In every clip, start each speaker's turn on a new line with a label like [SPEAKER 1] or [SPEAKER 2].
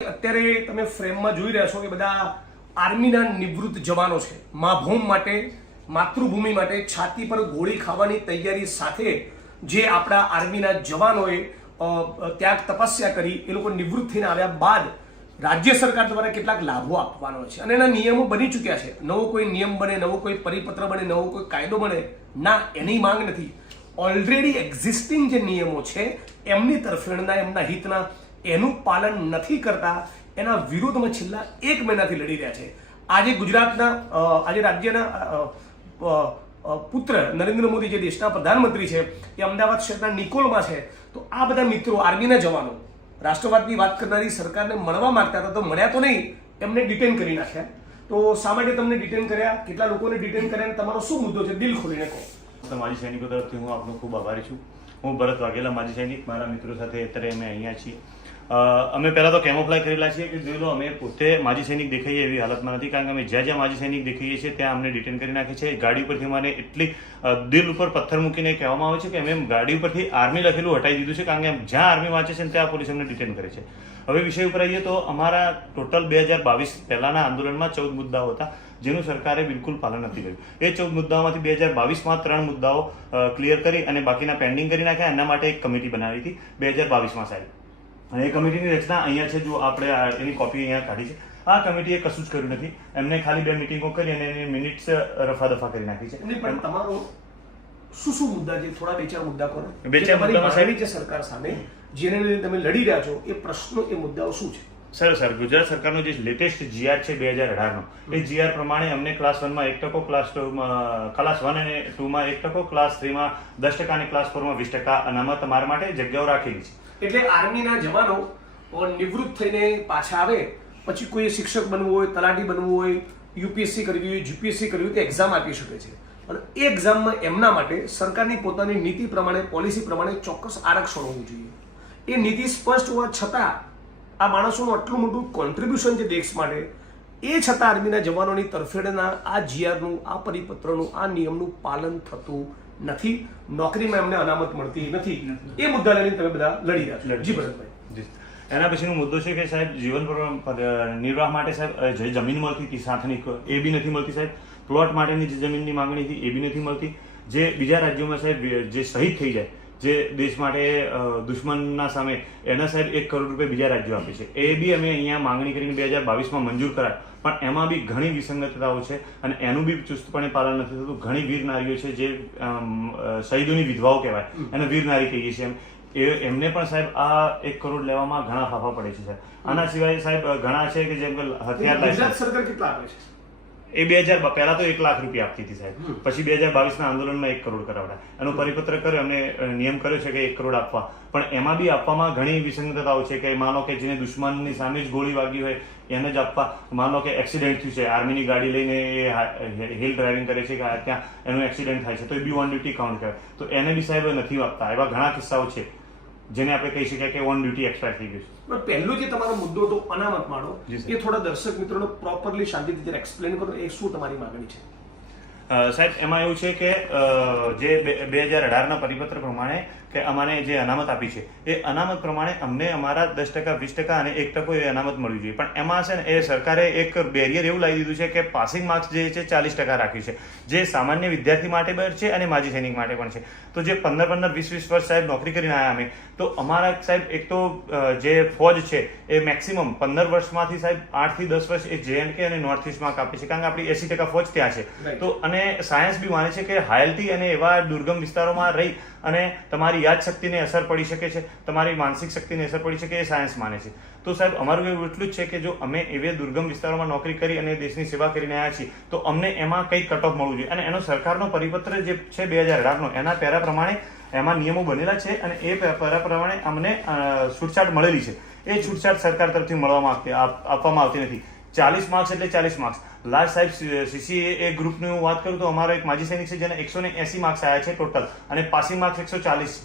[SPEAKER 1] અત્યારે તમે ફ્રેમમાં જોઈ રહ્યા છો કે બધા આર્મીના નિવૃત્ત જવાનો છે. મા ભૂમ માટે, માતૃભૂમિ માટે છાતી પર ગોળી ખાવાની તૈયારી સાથે જે આપણા આર્મીના જવાનોએ ત્યાગ તપસ્યા કરી, એ લોકો નિવૃત્ત થઈને આવ્યા બાદ રાજ્ય સરકાર દ્વારા કેટલાક લાભો આપવાનો છે. અને એના નિયમો બની ચૂક્યા છે. નવો કોઈ નિયમ બને, નવો કોઈ પરિપત્ર બને, નવો કોઈ કાયદો બને, ના, એની માંગ નથી. ઓલરેડી એક્ઝિસ્ટિંગ જે નિયમો છે, એમની તરફેણના, એમના હિતના એનું પાલન નથી કરતા, એના વિરોધમાં છેલ્લા એક મહિનાથી લડી રહ્યા છે. આજે ગુજરાતના આજે રાજ્યના પુત્ર નરેન્દ્ર મોદી જે દેશના પ્રધાનમંત્રી છે, એ અમદાવાદ શહેરના નિકોલમાં છે. તો આ બધા મિત્રો આર્મીના જવાનો, રાષ્ટ્રવાદની વાત કરનારી સરકારને મળવા માંગતા હતા તો મળ્યા તો નહીં, એમને ડિટેન કરી નાખ્યા. તો શા માટે તમને ડિટેન કર્યા? કેટલા લોકોને ડિટેન કર્યા તમારો શું મુદ્દો છે? દિલ ખોલીને કહો.
[SPEAKER 2] માજી સૈનિકો તરફથી હું આપનો ખૂબ આભારી છું. હું ભરત વાઘેલા, માજી સૈનિક, મારા મિત્રો સાથે અત્યારે અમે અહીંયા છીએ. અમે પહેલાં તો કેમોફ્લાય કરેલા છીએ કે જોઈ લો, અમે પોતે માજી સૈનિક દેખાઈએ એવી હાલતમાં નથી, કારણ કે અમે જ્યાં જ્યાં માજી સૈનિક દેખાઈએ છીએ, ત્યાં અમને ડિટેન કરી નાખે છે. ગાડી ઉપરથી અમારે એટલી દિલ ઉપર પથ્થર મૂકીને કહેવામાં આવે છે કે અમે ગાડી ઉપરથી આર્મી લખેલું હટાવી દીધું છે, કારણ કે જ્યાં આર્મી વાંચે છે ત્યાં પોલીસ અમને ડિટેન કરે છે. હવે વિષય ઉપર આવીએ તો અમારા ટોટલ બે હજાર બાવીસ પહેલાના આંદોલનમાં ચૌદ મુદ્દાઓ હતા, જેનું સરકારે બિલકુલ પાલન નથી કર્યું. એ ચૌદ મુદ્દાઓમાંથી બે હજાર બાવીસમાં ત્રણ મુદ્દાઓ ક્લિયર કરી અને બાકીના પેન્ડિંગ કરી નાખ્યા. એના માટે એક કમિટી બનાવી હતી, બે હજાર બાવીસમાં સાહેબ. અને એ કમિટીની રચના અહીંયા છે જો આપણે એની કોપી અહીંયા કાઢી છે. આ કમિટીએ કશું જ કર્યું નથી. એમને ખાલી બે મિટિંગો કરી અને એની મિનિટ્સ રફા દફા કરી નાખી છે.
[SPEAKER 1] પણ તમારો શું શું મુદ્દા છે? થોડા બે ચાર મુદ્દા કરો.
[SPEAKER 2] બે ચાર મુદ્દામાં સાહેબ-
[SPEAKER 1] સરકાર સામે જેને લઈને તમે લડી રહ્યા છો એ પ્રશ્નો એ મુદ્દાઓ શું છે?
[SPEAKER 2] સર સર ગુજરાત સરકારનો જે લેટેસ્ટ જીઆર છે બે હજાર અઢારનો એ જીઆર પ્રમાણે અમને ક્લાસ વનમાં એક ટકો ક્લાસ ટુમાં ક્લાસ વન અને ટુમાં એક ટકો ક્લાસ થ્રીમાં દસ ટકા અને ક્લાસ ફોરમાં વીસ ટકા અનામત મારા માટે જગ્યાઓ રાખેલી છે.
[SPEAKER 1] એટલે આર્મીના જવાનો નિવૃત્ત થઈને પાછા આવે, પછી કોઈ શિક્ષક બનવું હોય, તલાટી બનવું હોય યુપીએસસી કરવી હોય જીપીએસસી કરવી હોય તો એક્ઝામ આપી શકે છે. અને એ એક્ઝામમાં એમના માટે સરકારની પોતાની નીતિ પ્રમાણે પોલિસી પ્રમાણે ચોક્કસ આરક્ષણ હોવું જોઈએ. એ નીતિ સ્પષ્ટ હોવા છતાં આ માણસોનું આટલું મોટું કોન્ટ્રીબ્યુશન છે દેશ માટે, એ છતાં આર્મીના જવાનોની તરફેણના આ જીઆરનું આ પરિપત્રનું, આ નિયમનું પાલન થતું નથી. નોકરીમાં એમને અનામત મળતી નથી. એ મુદ્દા લઈને તમે બધા લડી રહ્યા છો. જી ભરતભાઈ.
[SPEAKER 2] એના પછીનો મુદ્દો છે કે સાહેબ જીવન નિર્વાહ માટે સાહેબ જે જમીન મળતી હતી સાથની એ બી નથી મળતી સાહેબ. પ્લોટ માટેની જે જમીનની માંગણી હતી એ બી નથી મળતી. જે બીજા રાજ્યોમાં સાહેબ જે શહીદ થઈ જાય જે દેશ માટે દુશ્મનના સામે એના સાહેબ એક કરોડ રૂપિયા બીજા રાજ્યો આપે છે. એ બી અમે અહીંયા માંગણી કરીને બે હજાર બાવીસમાં મંજૂર કરાય. પણ એમાં બી ઘણી વિસંગતતાઓ છે અને એનું બી ચુસ્તપણે પાલન નથી થતું. ઘણી વીર નારીઓ છે જે શહીદોની વિધવાઓ કહેવાય. એને વીર નારી કહીએ છીએ એમ. એ એમને પણ સાહેબ આ એક કરોડ લેવામાં ઘણા ફાફા પડે છે સાહેબ. આના સિવાય સાહેબ ઘણા છે કે જેમ કે હથિયાર
[SPEAKER 1] ગુજરાત સરકાર કેટલા આપે છે
[SPEAKER 2] એ બે હજાર પહેલા તો એક લાખ રૂપિયા આપતી હતી સાહેબ. પછી બે હજાર બાવીસના આંદોલનમાં એક કરોડ કરાવડા એનો પરિપત્ર કર્યો એમને નિયમ કર્યો છે કે એક કરોડ આપવા. પણ એમાં બી આપવામાં ઘણી વિસંગતતાઓ છે કે માનો કે જેને દુશ્મનની સામે જ ગોળી વાગી હોય એને જ આપવા. માનો કે એક્સિડન્ટ થયું છે આર્મીની ગાડી લઈને એ હિલ ડ્રાઇવિંગ કરે છે કે ત્યાં એનું એક્સિડન્ટ થાય છે તો એ બી ઓન ડ્યુટી કાઉન્ટ કરે તો એને બી સાહેબ નથી આપતા એવા ઘણા કિસ્સાઓ છે. જેને આપણે કહી શકાય કે ઓન ડ્યુટી એક્સપાયર થઈ ગયું છે.
[SPEAKER 1] પણ પહેલો જે તમારો મુદ્દો હતો અનામત માળો એ થોડા દર્શક મિત્રોને પ્રોપરલી શાંતિથી જરા એક્સપ્લેન કરો એ શું તમારી માંગણી છે?
[SPEAKER 2] સાહેબ એમાં એવું છે કે જે બે હજાર અઢારના પરિપત્ર પ્રમાણે કે અમારે જે અનામત આપી છે એ અનામત પ્રમાણે અમને અમારા દસ ટકા વીસ ટકા અને એક ટકો એ અનામત મળવી જોઈએ પણ એમાં છે ને એ સરકારે એક બેરિયર એવું લાવી દીધું છે કે પાસિંગ માર્ક્સ જે છે ચાલીસ ટકા રાખ્યું છે. જે સામાન્ય વિદ્યાર્થી માટે પણ છે અને માજી સૈનિક માટે પણ છે. તો જે પંદર પંદર વીસ વીસ વર્ષ સાહેબ નોકરી કરીને આવ્યા અમે તો અમારા સાહેબ એક તો જે ફોજ છે એ મેક્સિમમ પંદર વર્ષમાંથી સાહેબ આઠથી દસ વર્ષ એ જે કે અને નોર્થ ઇસ્ટમાં કાપે છે. કારણ કે આપણી એસી ટકા ફોજ ત્યાં છે. તો અને સાયન્સ બી માને છે કે હાયલથી અને એવા દુર્ગમ વિસ્તારોમાં રહી અને તમારી યાદ શક્તિને અસર પડી શકે છે, તમારી માનસિક શક્તિને અસર પડી શકે, એ સાયન્સ માને છે. તો સાહેબ, અમારું એવું એટલું જ છે કે જો અમે એવે દુર્ગમ વિસ્તારોમાં નોકરી કરી અને દેશની સેવા કરીને આવ્યા છીએ, તો અમને એમાં કંઈક કટ મળવું જોઈએ. અને એનો સરકારનો પરિપત્ર જે છે બે હજાર અઢારનો, એના પહેરા પ્રમાણે એમાં નિયમો બનેલા છે અને એ પહેરા પ્રમાણે અમને છૂટછાટ મળેલી છે. એ છૂટછાટ સરકાર તરફથી મળવામાં આપવામાં આવતી નથી. ચાલીસ માર્ક્સ એટલે ચાલીસ માર્ક્સ લાસ્ટ સાહેબ સીસી એ ગ્રુપની હું વાત કરું તો અમારો એક માજી સૈનિક છે જેને એકસો ને એસી માર્ક્સ આવ્યા છે ટોટલ અને પાસિંગ માર્ક્સ એકસો ચાલીસ.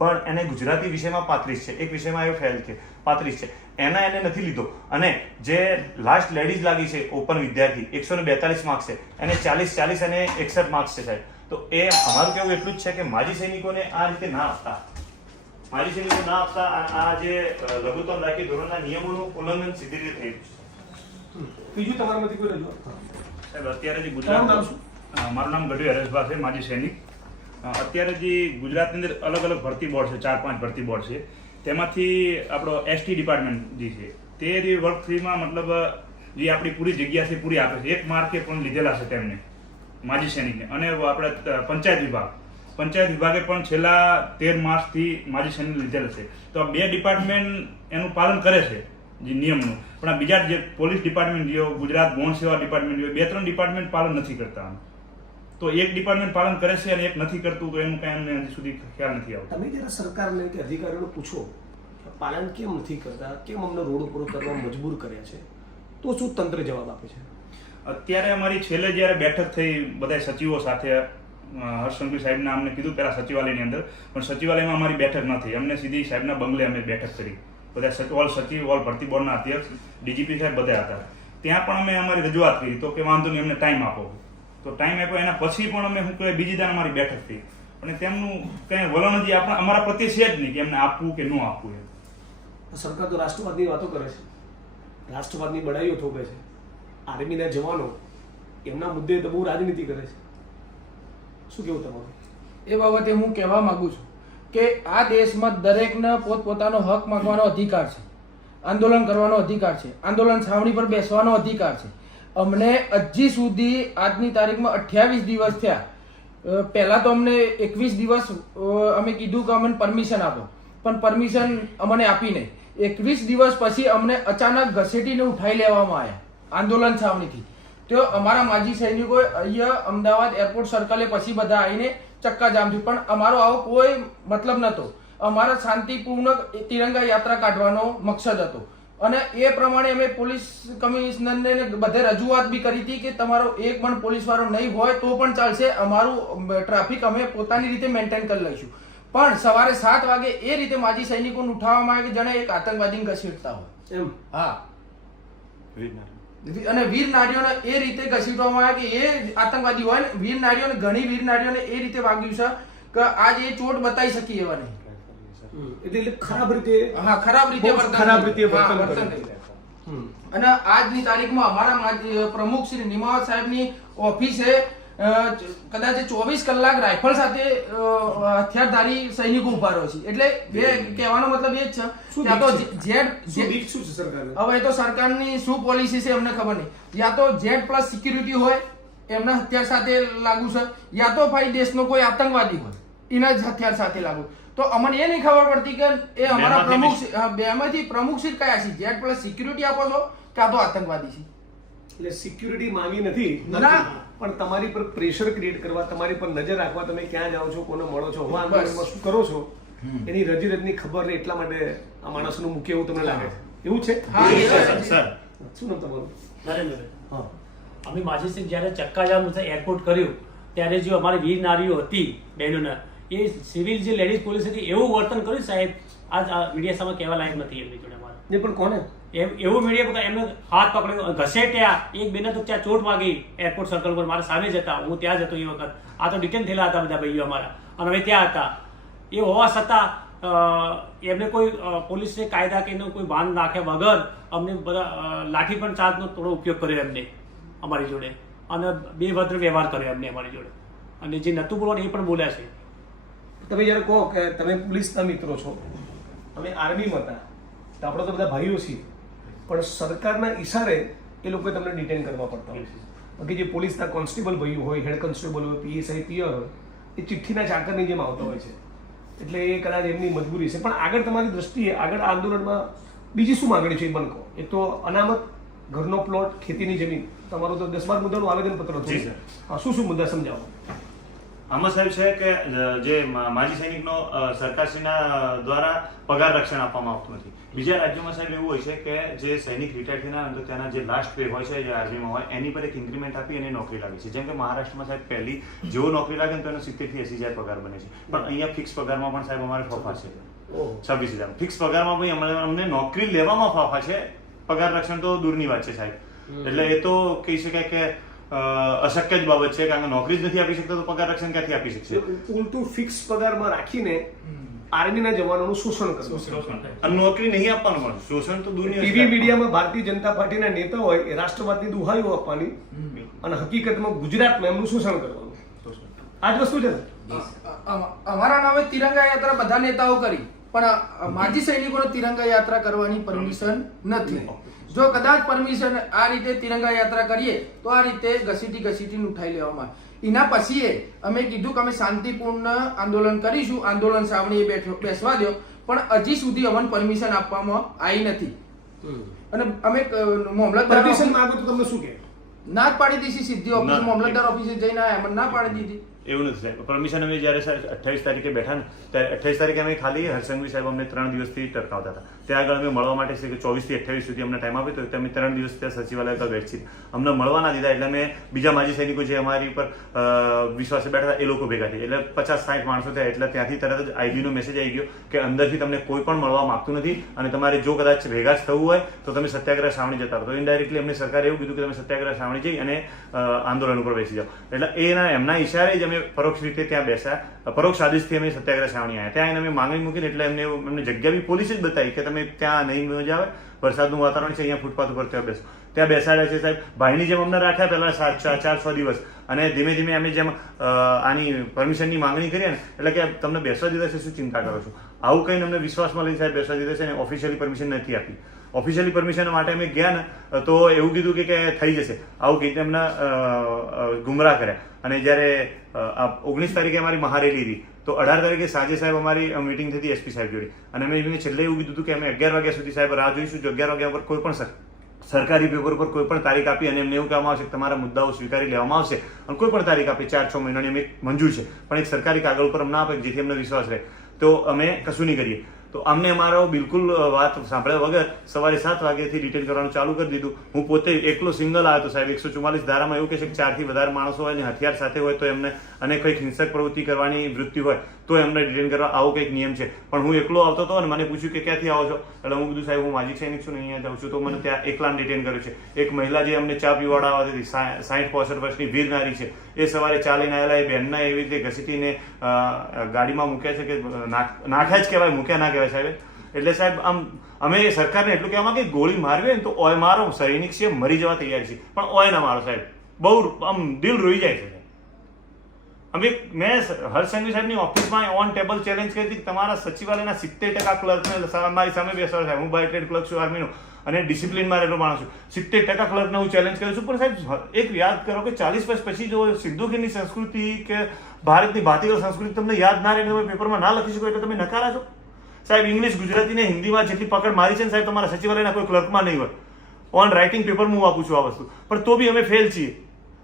[SPEAKER 2] પણ એને ગુજરાતી વિષયમાં પાંત્રીસ છે. એક વિષયમાં એ ફેલ છે. પાંત્રીસ છે. એના એને નથી લીધો. અને જે લાસ્ટ લેડીઝ લાગી છે ઓપન વિદ્યાર્થી, એકસો ને બેતાલીસ માર્ક્સ છે. એને ચાલીસ ચાલીસ અને એકસઠ માર્ક્સ છે સાહેબ. તો એ અમારું કેવું એટલું જ છે કે માજી સૈનિકોને આ રીતે ના આપતા. માજી સૈનિકો ના આપતા. આ જે લઘુત્તમ રાખી ધોરણના નિયમોનું ઉલ્લંઘન સીધી રીતે થયું છે.
[SPEAKER 1] બીજું તમારામાંથી કોઈ રજૂઆત?
[SPEAKER 3] સાહેબ અત્યારે જે
[SPEAKER 1] ગુજરાત નામ શું?
[SPEAKER 3] મારું નામ ગઢવી હરેશભા છે માજી સૈનિક. અત્યારે જે ગુજરાતની અંદર અલગ અલગ ભરતી બોર્ડ છે ચાર પાંચ ભરતી બોર્ડ છે તેમાંથી આપણો એસટી ડિપાર્ટમેન્ટ જે છે તે જે વર્ક ફ્રીમાં મતલબ જે આપણી પૂરી જગ્યા છે પૂરી આપે છે એક માર્કે પણ લીધેલા છે તેમને માજી સૈનિકને. અને આપણે પંચાયત વિભાગ. પંચાયત વિભાગે પણ છેલ્લા તેર માસથી માજી સૈનિક લીધેલા છે. તો આ બે ડિપાર્ટમેન્ટ એનું પાલન કરે છે. નિયમનું. પણ આ બીજા જે પોલીસ ડિપાર્ટમેન્ટ જો ગુજરાત ગૌણ સેવા ડિપાર્ટમેન્ટ જો બે ત્રણ ડિપાર્ટમેન્ટ પાલન નથી કરતા તો એક ડિપાર્ટમેન્ટ પાલન કરે છે અને એક નથી કરતું તો એનું કાંઈ અમને હજી સુધી ખ્યાલ નથી આવતો.
[SPEAKER 1] તમે જ્યારે સરકારને કે અધિકારીઓને પૂછો પાલન કેમ નથી કરતા કેમ અમને રોડ ઉપર કરવા મજબૂર કર્યા છે? તો શું તંત્ર જવાબ આપે છે?
[SPEAKER 3] અત્યારે અમારી છેલ્લે જ્યારે બેઠક થઈ બધા સચિવો સાથે અ, હર્ષ સાહેબના અમને કીધું પહેલા સચિવાલયની અંદર પણ સચિવાલયમાં અમારી બેઠક ન થઈ. અમને સીધી સાહેબના બંગલે અમે બેઠક કરી. બધા ઓલ સચિવ ઓલ ભરતી બોર્ડના અધ્યક્ષ ડીજીપી સાહેબ બધા હતા. ત્યાં પણ અમે અમારી રજૂઆત કરી તો કે વાંધો નહીં અમને ટાઈમ આપો. તો ટાઈમ આપ્યો એના પછી પણ અમે શું કહેવાય બીજી દાન અમારી બેઠક થઈ. અને તેમનું કંઈ વલણ જે આપણા અમારા પ્રત્યે છે જ નહીં કે એમને આપવું કે ન આપવું એમ.
[SPEAKER 1] સરકાર તો રાષ્ટ્રવાદની વાતો કરે છે. રાષ્ટ્રવાદની બડાઈઓ થોપે છે. આર્મીના જવાનો એમના મુદ્દે તો બહુ રાજનીતિ કરે છે. શું કેવું તમારું?
[SPEAKER 4] એ બાબતે હું કહેવા માંગુ છું. કે આ દેશમાં દરેકને પોતપોતાનો હક માંગવાનો અધિકાર છે. આંદોલન કરવાનો અધિકાર છે. આંદોલન છાવણી પર બેસવાનો અધિકાર છે. અમને હજી સુધી આજની તારીખમાં અઠ્યાવીસ દિવસ થયા. પહેલાં તો અમને એકવીસ દિવસ અમે કીધું કે અમને પરમિશન આપો. પણ પરમિશન અમને આપી નહીં. એકવીસ દિવસ પછી અમને અચાનક ઘસેટીને ઉઠાઈ લેવામાં આવ્યા આંદોલન છાવણીથી. તો અમારા માજી સૈનિકોએ અહીંયા અમદાવાદ એરપોર્ટ સર્કલે પછી બધા આવીને ચક્કાજામ થયું. પણ અમારો આવો કોઈ મતલબ નહોતો અમારા શાંતિપૂર્ણ તિરંગા યાત્રા કાઢવાનો મકસદ હતો. અને એ પ્રમાણે અમે પોલીસ કમિશનરને બધે રજૂઆત બી કરી હતી કે તમારો એક પણ પોલીસવાળો નહીં હોય તો પણ ચાલશે. અમારું ટ્રાફિક અમે પોતાની રીતે મેન્ટેન કરી લઈશું. પણ સવારે સાત વાગે એ રીતે માજી સૈનિકોને ઉઠાવવામાં આવે કે જાણે એક આતંકવાદીને ઘસીટતા હોય.
[SPEAKER 1] એમ?
[SPEAKER 4] હા. અને વીર નારીઓને એ રીતે ઘસીટવામાં આવ્યા કે એ આતંકવાદી હોય ને વીર નારીઓને ઘણી વીર નારીઓને એ રીતે વાગ્યું છે કે આજ એ ચોટ બતાવી શકી એવા નહીં.
[SPEAKER 1] એટલે ખરાબ રીતે
[SPEAKER 4] હા ખરાબ રીતે વર્તન
[SPEAKER 1] ખરાબ રીતે વર્તન.
[SPEAKER 4] અને આજની તારીખમાં અમારા પ્રમુખ શ્રી નિમાવત સાહેબની ઓફિસે કદાચ ચોવીસ કલાક રાઇફલ સાથે હથિયારધારી સૈનિકો ઊભા રહ્યો છે. એટલે બે કહેવાનો મતલબ એ જ છે ત્યાં તો જેડ
[SPEAKER 1] શું છે સરકાર
[SPEAKER 4] હવે તો સરકારની શું પોલિસી છે અમને ખબર નહીં. યા તો જેડ પ્લસ સિક્યુરિટી હોય એમના હથિયાર સાથે લાગુ છે યા તો ભાઈ દેશનો કોઈ આતંકવાદી હોય એના જ હથિયાર સાથે લાગુ. તો અમને એ નહીં ખબર પડતી કે એ અમારા પ્રમુખ બેમાંથી પ્રમુખ સીટ કયા છે? જેડ પ્લસ સિક્યુરિટી આપો છો કે આ તો આતંકવાદી છે?
[SPEAKER 1] એટલે સિક્યુરિટી માંગી નથી. પણ તમારી પર પ્રેશર ક્રિએટ કરવા તમારી પર નજર રાખવા તમે ક્યાં જાઓ છો કોને મળો છો
[SPEAKER 4] હું
[SPEAKER 1] આંદોલનમાં શું કરો છો એની રજી રજની ખબર નહીં એટલા માટે આ માણસનું મૂકે એવું તમને લાગે છે. એવું છે? શું નામ તમારું?
[SPEAKER 5] નરેન્દ્ર.
[SPEAKER 1] હા.
[SPEAKER 5] અમે માજી સિંહ જ્યારે ચક્કાજામ એરપોર્ટ કર્યું ત્યારે જે અમારી વીર નારીઓ હતી બહેનોના એ સિવિલ જે લેડીઝ પોલીસ હતી એવું વર્તન કર્યું સાહેબ? આજ આ મીડિયા સામે કહેવા લાયક નથી એમની જોડે અમારે.
[SPEAKER 1] પણ કોને?
[SPEAKER 5] એમ એવું મીડિયા બધા એમને હાથ પકડ્યો ઘસેટ્યા, એક બેને તો ત્યાં ચોટ માગી એરપોર્ટ સર્કલ પર મારા સામે જ હતા, હું ત્યાં જ હતો એ વખત. આ તો ડિટેન થયેલા હતા બધા ભાઈઓ અમારા. અને અમે ત્યાં હતા. એ હોવા છતાં એમને કોઈ પોલીસે કાયદા કે એનો કોઈ ભાન નાખ્યા વગર અમને બધા લાઠી પણ ચાર્જનો થોડો ઉપયોગ કર્યો એમને, અમારી જોડે. અને બે ભદ્ર વ્યવહાર કર્યો એમને અમારી જોડે. અને જે નતું બોલવાનું એ પણ બોલ્યા છે.
[SPEAKER 1] તમે જ્યારે કહો કે તમે પોલીસના મિત્રો છો, તમે આર્મીમાં હતા, તો આપણે તો બધા ભાઈઓ છીએ. પણ સરકારના ઇશારે એ લોકોએ તમને ડિટેન કરવા પડતા હોય. છે બાકી જે પોલીસના કોન્સ્ટેબલ ભાઈઓ હોય હેડ કોન્સ્ટેબલ હોય પીએસઆઈ પીઆર હોય એ ચિઠ્ઠીના ચાકરની જેમ આવતા હોય છે. એટલે એ કદાચ એમની મજબૂરી છે. પણ આગળ તમારી દ્રષ્ટિએ આગળ આંદોલનમાં બીજી શું માંગણી છે એ મને કહો એક તો અનામત ઘરનો પ્લોટ ખેતીની જમીન. તમારું તો દસ બાર મુદ્દાનું આવેદનપત્ર હતું. શું શું મુદ્દા સમજાવો?
[SPEAKER 2] આમાં સાહેબ છે કે જે માજી સૈનિકનો સરકારશ્રીના દ્વારા પગાર રક્ષણ આપવામાં આવતું નથી. બીજા રાજ્યોમાં સાહેબ એવું હોય છે કે જે સૈનિક રિટાયર થઈને આવે તો તેના જે લાસ્ટ પે હોય છે જે આર્મીમાં હોય એની પર એક ઇન્ક્રીમેન્ટ આપી અને નોકરી લાગે છે. જેમ કે મહારાષ્ટ્રમાં સાહેબ પહેલી જેવો નોકરી લાગે ને તો એનો સિત્તેરથી એસી હજાર પગાર બને છે. પણ અહીંયા ફિક્સ પગારમાં પણ સાહેબ અમારે ફફા છે. છવ્વીસ હજાર. ફિક્સ પગારમાં ભાઈ અમારે અમને નોકરી લેવામાં ફાફા છે. પગાર રક્ષણ તો દૂરની વાત છે સાહેબ. એટલે એ તો કહી શકાય કે અશક્ય જ બાબત છે કારણ કે નોકરી જ નથી આપી શકતા તો પગાર રક્ષણ ક્યાંથી આપી શકશે?
[SPEAKER 1] ઉલટું ફિક્સ પગારમાં રાખીને આર્મીના જવાનોનું શોષણ કરવું.
[SPEAKER 2] અને નોકરી નહીં આપવાનું પણ. શોષણ તો દુનિયા
[SPEAKER 1] ટીવી મીડિયામાં ભારતીય જનતા પાર્ટીના નેતા હોય એ રાષ્ટ્રવાદની દુહાઈઓ આપવાની અને હકીકતમાં ગુજરાતમાં એમનું શોષણ કરવાનું. આ જ વસ્તુ છે
[SPEAKER 4] અમારા નામે તિરંગા યાત્રા બધા નેતાઓ કરી પણ માજી સૈનિકોને તિરંગા યાત્રા કરવાની પરમિશન નથી. જો કદાચ પરમિશન આ રીતે તિરંગા યાત્રા કરીએ તો આ રીતે ઘસીટી ઘસીટીને ઉઠાઈ લેવામાં એના પછી અમે કીધું કે અમે શાંતિપૂર્ણ આંદોલન કરીશું. આંદોલન સાવણીએ બેઠો બેસવા દો. પણ હજી સુધી અમને પરમિશન આપવામાં આવી નથી. અને અમે મામલતદાર
[SPEAKER 1] પરમિશન માંગો તો તમને શું કહે
[SPEAKER 4] ના પાડી દીધી સીધી ઓફિસ. મામલતદાર ઓફિસે જઈને આયા અમને ના પાડી દીધી.
[SPEAKER 2] એવું નથી સાહેબ પરમિશન અમે જ્યારે સાહેબ અઠ્યાવીસ તારીખે બેઠા ને, ત્યારે અઠ્યાવીસ તારીખે અમે ખાલી હરસંઘવી સાહેબ અમને ત્રણ દિવસથી ટકાવતા હતા. ત્યાં આગળ અમે મળવા માટે છે કે ચોવીસથી અઠ્યાવીસ સુધી અમને ટાઈમ આપ્યો તો અમે ત્રણ દિવસ ત્યાં સચિવાલય આગળ બેઠી અમને મળવા ના દીધા એટલે અમે બીજા માજી સૈનિકો જે અમારી ઉપર વિશ્વાસે બેઠા એ લોકો ભેગા થઈ એટલે પચાસ સાઠ માણસો થયા. એટલે ત્યાંથી તરત જ આઈબીનો મેસેજ આવી ગયો કે અંદરથી તમને કોઈ પણ મળવા માંગતું નથી અને તમારે જો કદાચ ભેગા જ થવું હોય તો તમે સત્યાગ્રહ સાવણી જતા રહો. તો ઇનડાયરેક્ટલી અમને સરકારે એવું કીધું કે તમે સત્યાગ્રહ સાવણી જઈ અને આંદોલન ઉપર બેસી જાઓ. એટલે એના, એમના ઈશારે જ અમે પરોક્ષ રીતે ત્યાં બેસ્યા. પરોક્ષ આદેશથી અમે સત્યાગ્રહ સાવણી આવ્યા ત્યાં એને અમે માંગણી મૂકીને એટલે એમને એમને જગ્યા બી પોલીસે જ બતાવી કે તમે ત્યાં નહીં મજા આવે. વરસાદનું વાતાવરણ છે, અહીંયા ફૂટપાથ ઉપર ત્યાં બેસો. ત્યાં બેસાડ્યા છે સાહેબ. ભાઈની જેમ અમને રાખ્યા પહેલા સાત ચાર, છ દિવસ. અને ધીમે ધીમે અમે જેમ આની પરમિશનની માંગણી કરીએ ને, એટલે કે તમને બેસવા દીધા છે શું ચિંતા કરો છો? આવું કંઈને અમને વિશ્વાસમાં લઈને સાહેબ બેસવા દીધા છે ને ઓફિશિયલી પરમિશન નથી આપી. ઓફિશિયલી પરમિશન માટે અમે ગયા ને, તો એવું કીધું કે થઈ જશે. આવું કહીને એમને ગુમરાહ કર્યા. અને જ્યારે ઓગણીસ તારીખે અમારી મહારેલી હતી, તો અઢાર તારીખે સાંજે સાહેબ અમારી મિટિંગ થતી એસપી સાહેબ જોડે. અને અમે એમને છેલ્લે એવું કીધું કે અમે અગિયાર વાગ્યા સુધી સાહેબ રાહ જોઈશું. જો અગિયાર વાગ્યા પર કોઈ પણ સર, સરકારી પેપર પર કોઈ પણ તારીખ આપી અને એમને એવું કહેવામાં આવશે કે તમારા મુદ્દાઓ સ્વીકારી લેવામાં આવશે અને કોઈ પણ તારીખ આપી ચાર છ મહિનાની અમે મંજૂર છે. પણ એક સરકારી કાગળ પર અમને આપે જેથી અમને વિશ્વાસ રહે. તો અમે કશું નહીં કરીએ. તો અમને અમારો બિલકુલ વાત સાંભળ્યા વગર સવારે સાત વાગ્યાથી રિટેન કરવાનું ચાલુ કરી દીધું. હું પોતે એકલો સિંગલ આવ્યો તો સાહેબ. એકસો ચુમ્માલીસ ધારામાં એવું કહે છે કે ચારથી વધારે માણસો હોય અને હથિયાર સાથે હોય તો એમને અને કંઈક હિંસક પ્રવૃત્તિ કરવાની વૃત્તિ હોય. તો એમને ડિટેન કરવા આવો કંઈક નિયમ છે. પણ હું એકલો આવતો હતો અને મને પૂછ્યું કે ક્યાંથી આવો છો? એટલે હું કીધું, સાહેબ, હું માજી સૈનિક છું અહીંયા જાઉં છું. તો મને ત્યાં એકલાને ડિટેન કર્યો છે. એક મહિલા જે અમને ચા પીવાડાવવા હતી સાઠ પોસઠ વર્ષની વીર નારી છે. એ સવારે ચાલીને આવેલા, એ બહેનના એવી રીતે ઘસીટીને ગાડીમાં મૂક્યા છે કે નાખ્યા જ કહેવાય, મૂક્યા ના કહેવાય સાહેબ. એટલે સાહેબ, આમ, અમે સરકારને એટલું કહેવા કે ગોળી મારવી હોય ને તો ઓય મારો, સૈનિક છે, મરી જવા તૈયાર છે. પણ ઓય ના મારો સાહેબ. બહુ આમ દિલ રોઈ જાય છે. અમે મેં હર્ષ સંઘવી સાહેબની ઓફિસમાં ઓન ટેબલ ચેલેન્જ કરી હતી તમારા સચિવાલયના સિત્તેર ટકા ક્લર્કને મારી સામે બેસવા સાહેબ. હું બાય ટ્રેડ ક્લર્ક છું આર્મીનો અને ડિસિપ્લિનમાં રહેલો માણસ છું. સિત્તેર ટકા ક્લર્કને હું ચેલેન્જ કરું છું. પણ સાહેબ એક યાદ કરો કે ચાલીસ વર્ષ પછી જો સિંધુ ખીણની સંસ્કૃતિ કે ભારતની ભાતીય સંસ્કૃતિ તમને યાદ ના રહે તમે પેપરમાં ના લખી શકો એટલે તમે નકારા છો? સાહેબ ઇંગ્લિશ ગુજરાતી ને હિન્દીમાં જેટલી પકડ મારી છે ને સાહેબ, તમારા સચિવાલયના કોઈ ક્લર્કમાં નહીં હોય. ઓન રાઇટિંગ પેપર હું આપું છું આ વસ્તુ. પણ તો બી અમે ફેલ છીએ.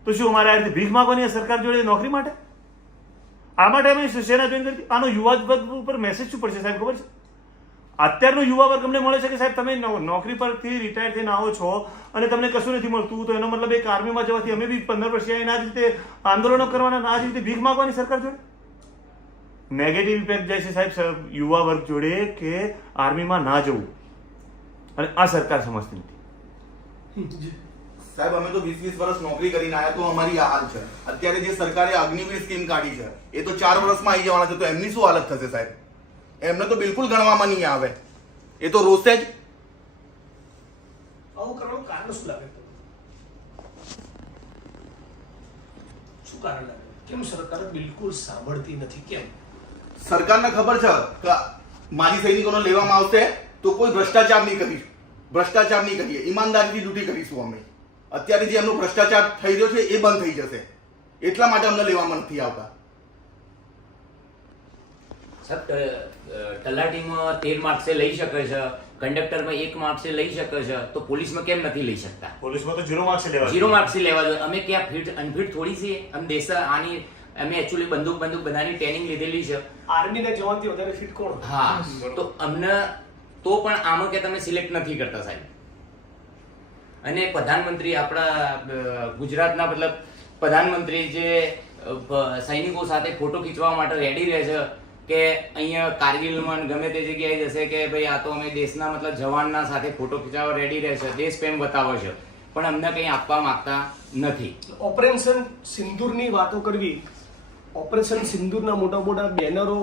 [SPEAKER 2] તો શું અમારે આ રીતે ભીખ માગવાની સરકાર જોડે નોકરી માટે? આ માટે અમે શિવસેના જોઈન કરી આનો યુવા વર્ગ ઉપર મેસેજ શું પડશે સાહેબ, ખબર છે? અત્યારનો યુવા વર્ગ અમને મળે છે કે સાહેબ, તમે નોકરી પરથી રિટાયર થઈને આવો છો અને તમને કશું નથી મળતું, તો એનો મતલબ એક આર્મીમાં જવાથી અમે બી પંદર વર્ષ આ જ રીતે આંદોલનો કરવાના આ જ રીતે ભીખ માગવાની સરકાર જોડે? નેગેટિવ ઇમ્પેક્ટ જાય છે સાહેબ યુવા વર્ગ જોડે કે આર્મીમાં ના જવું. અને આ સરકાર સમજતી નથી.
[SPEAKER 6] સાહેબ અમે તો વીસ વીસ વર્ષ નોકરી કરીને આયા તો અમારી આ હાલ છે. અત્યારે જે સરકારે અગ્નિવીર સ્કીમ કાઢી છે એ તો ચાર વર્ષમાં આવી જવાના છે તો એમની શું હાલત થશે સાહેબ? એમને તો બિલકુલ ગણવામાં નહીં આવે. એ તો રોષે જ.
[SPEAKER 1] આવું કરવાનું કારણ શું લાગે શું કારણ લાગે? કેમ સરકાર બિલકુલ સાંભળતી નથી? કેમ?
[SPEAKER 6] સરકારને ખબર છે કે માજી સૈનિકોને લેવામાં આવશે તો કોઈ ભ્રષ્ટાચાર નહીં કરીશ. ભ્રષ્ટાચાર નહીં કરીએ. ઈમાનદારીથી ડ્યુટી કરીશું અમે. અત્યારે જે એમનો ભ્રષ્ટાચાર થઈ રહ્યો છે એ બંધ થઈ જશે. એટલા માટે અમને લેવામાં નથી આવતા.
[SPEAKER 7] તલાટીમાં તેર માર્ક્સે લઈ શકે છે કંડક્ટરમાં એક માર્ક્સે લઈ શકે છે તો પોલીસમાં કેમ નથી લઈ શકતા?
[SPEAKER 2] પોલીસમાં તો ઝીરો માર્ક્સ લેવા
[SPEAKER 7] ઝીરો માર્ક્સે લેવા જોઈએ. અમે ક્યાં ફિટ અનફિટ થોડી છીએ? અમે દેશ આની અમે એકચ્યુઅલી બંદૂક બંદૂક બધાની ટ્રેનિંગ લીધેલી છે.
[SPEAKER 1] આર્મીના જવાનથી વધારે ફિટ કોણ?
[SPEAKER 7] હા તો અમને તો પણ આમાં કે તમે સિલેક્ટ નથી કરતા સાહેબ. અને પ્રધાનમંત્રી આપણા ગુજરાતના મતલબ પ્રધાનમંત્રી જે સૈનિકો સાથે ફોટો ખીચવા માટે રેડી રહે છે કે અહીંયા કારગિલમાં ગમે તે જગ્યાએ જશે કે ભાઈ આ તો અમે દેશના મતલબ જવાનના સાથે ફોટો ખીચાવવા રેડી રહે છે, દેશ પ્રેમ બતાવે છે. પણ અમને કંઈ આપવા માંગતા નથી.
[SPEAKER 1] ઓપરેશન સિંદૂરની વાતો કરવી, ઓપરેશન સિંદૂરના મોટા મોટા બેનરો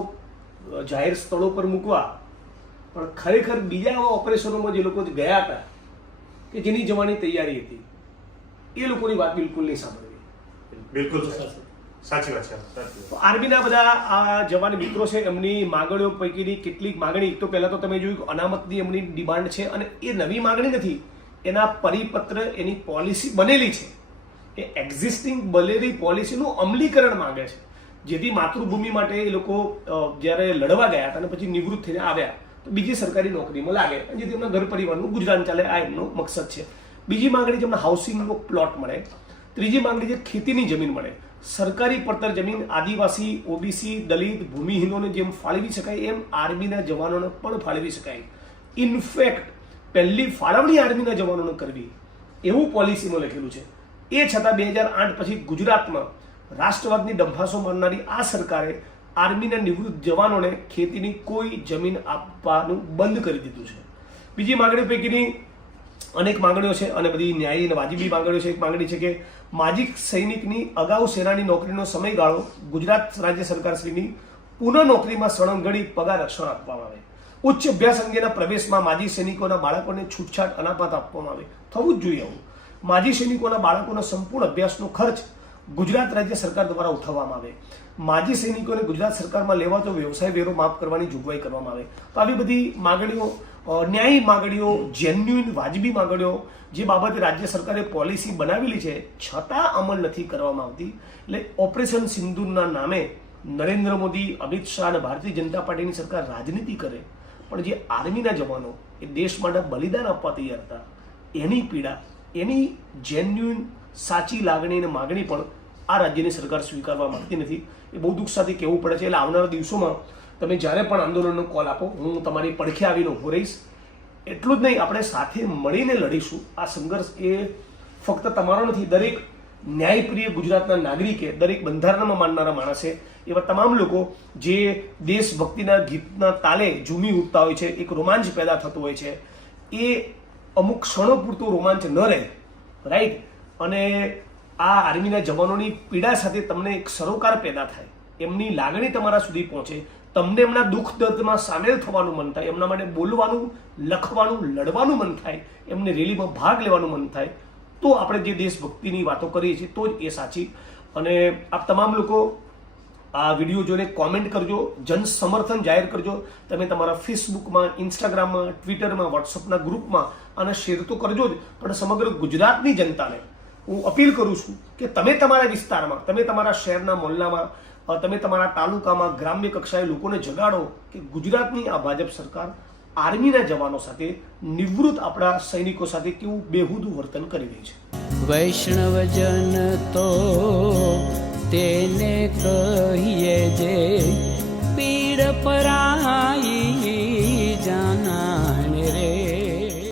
[SPEAKER 1] જાહેર સ્થળો પર મૂકવા, પણ ખરેખર બીજા એવા ઓપરેશનોમાં જે લોકો ગયા હતા કે જેની જવાની તૈયારી હતી એ લોકોની વાત બિલકુલ નહીં સાંભળવી.
[SPEAKER 2] બિલકુલ સાચી વાત છે
[SPEAKER 1] તો આર્મીના બધા આ જવાન મિત્રો છે એમની માગણીઓ પૈકીની કેટલીક માગણી એક તો પહેલા તો તમે જોયું કે અનામતની એમની ડિમાન્ડ છે અને એ નવી માગણી નથી એના પરિપત્ર એની પોલિસી બનેલી છે. એ એક્ઝિસ્ટિંગ બનેલી પોલિસીનું અમલીકરણ માંગે છે. જેથી માતૃભૂમિ માટે એ લોકો જ્યારે લડવા ગયા હતા અને પછી નિવૃત્ત થઈને આવ્યા તો બીજી સરકારી નોકરીમાં લાગે જેથી એમના ઘર પરિવારનું ગુજરાન ચાલે. આ એમનો મકસદ છે. બીજી માંગણી જેમને હાઉસિંગનો પ્લોટ મળે. ત્રીજી માંગણી જે ખેતીની જમીન મળે. સરકારી પડતર જમીન, આદિવાસી, ઓબીસી, દલિત, ભૂમિહીનોને જેમ ફાળવી શકાય, એમ આર્મીના જવાનોને પણ ફાળવી શકાય. ઇનફેક્ટ, પહેલી ફાળવણી આર્મીના જવાનોને કરવી. એવું પોલિસીમાં લખેલું છે. એ છતાં બે હજાર આઠ પછી ગુજરાતમાં રાષ્ટ્રવાદની ડંફાસો મારનારી આ સરકારે આર્મીના નિવૃત્ત જવાનોને ખેતીની કોઈ જમીન આપવાનું બંધ કરી દીધું છે. બીજી માંગણી પૈકીની અનેક માંગણીઓ છે અને બધી ન્યાયી અને વાજબી માંગણીઓ છે. એક માંગણી છે કે માજી સૈનિકની અગાઉ સેનાની નોકરીનો સમયગાળો ગુજરાત રાજ્ય સરકારશ્રીની પુનઃ નોકરીમાં સળંગણી પગાર રક્ષણ આપવામાં આવે. ઉચ્ચ અભ્યાસ અંગેના પ્રવેશમાં માજી સૈનિકોના બાળકોને છૂટછાટ અનામત આપવામાં આવે. થવું જ જોઈએ આવું. માજી સૈનિકોના બાળકોના સંપૂર્ણ અભ્યાસનો ખર્ચ ગુજરાત રાજ્ય સરકાર દ્વારા ઉઠાવવામાં આવે. માજી સૈનિકોને ગુજરાત સરકારમાં લેવાતો વ્યવસાય વેરો માફ કરવાની જોગવાઈ કરવામાં આવે. તો આવી બધી માગણીઓ ન્યાયી માગણીઓ જેન્યુઇન વાજબી માગણીઓ જે બાબતે રાજ્ય સરકારે પોલિસી બનાવેલી છે, છતાં અમલ નથી કરવામાં આવતી. એટલે ઓપરેશન સિંદૂરના નામે નરેન્દ્ર મોદી, અમિત શાહ અને ભારતીય જનતા પાર્ટીની સરકાર રાજનીતિ કરે, પણ જે આર્મીના જવાનો એ દેશ માટે બલિદાન આપવા તૈયાર હતા, એની પીડા, એની જેન્યુઇન સાચી લાગણી અને માગણી પણ આ રાજ્યની સરકાર સ્વીકારવા માંગતી નથી. એ બહુ દુઃખ સાથે કહેવું પડે છે. એટલે આવનારા દિવસોમાં તમે જ્યારે પણ આંદોલનનો કોલ આપો, હું તમારી પડખે આવીને ઊભો રહીશ. એટલું જ નહીં, આપણે સાથે મળીને લડીશું. આ સંઘર્ષ એ ફક્ત તમારો નથી, દરેક ન્યાયપ્રિય ગુજરાતના નાગરિકે, દરેક બંધારણમાં માનનારા માણસે, એવા તમામ લોકો જે દેશભક્તિના ગીતના તાલે ઝૂમી ઉઠતા હોય છે, એક રોમાંચ પેદા થતો હોય છે, એ અમુક ક્ષણો પૂરતો રોમાંચ ન રહે. રાઈટ અને આ આર્મીના જવાનોની પીડા સાથે તમને એક સરોકાર પેદા થાય. એમની લાગણી તમારા સુધી પહોંચે. તમને એમના દુઃખ દર્દમાં સામેલ થવાનું મન થાય. એમના માટે બોલવાનું, લખવાનું, લડવાનું મન થાય. એમને રેલીમાં ભાગ લેવાનું મન થાય. તો આપણે જે દેશભક્તિની વાતો કરીએ છીએ, તો જ એ સાચી. અને આપ તમામ લોકો આ વીડિયો જોઈને કોમેન્ટ કરજો, જન સમર્થન જાહેર કરજો. તમે તમારા ફેસબુકમાં ઇન્સ્ટાગ્રામમાં ટ્વિટરમાં વોટ્સઅપના ગ્રુપમાં અને શેર તો કરજો જ. પણ સમગ્ર ગુજરાતની જનતાને હું અપીલ કરું છું કે તમે તમારા વિસ્તારમાં, તમે તમારા શહેરના મોહલ્લામાં તમે તમારા તાલુકામાં, ગ્રામ્ય કક્ષાએ લોકોને જગાડો કે ગુજરાતની આ ભાજપ સરકાર આર્મીના જવાનો સાથે નિવૃત્ત આપણા સૈનિકો સાથે કેવું બેહુદું વર્તન કરી રહી છે.
[SPEAKER 8] વૈષ્ણવજન તો તેને કહીએ જે પીડ પરાઈ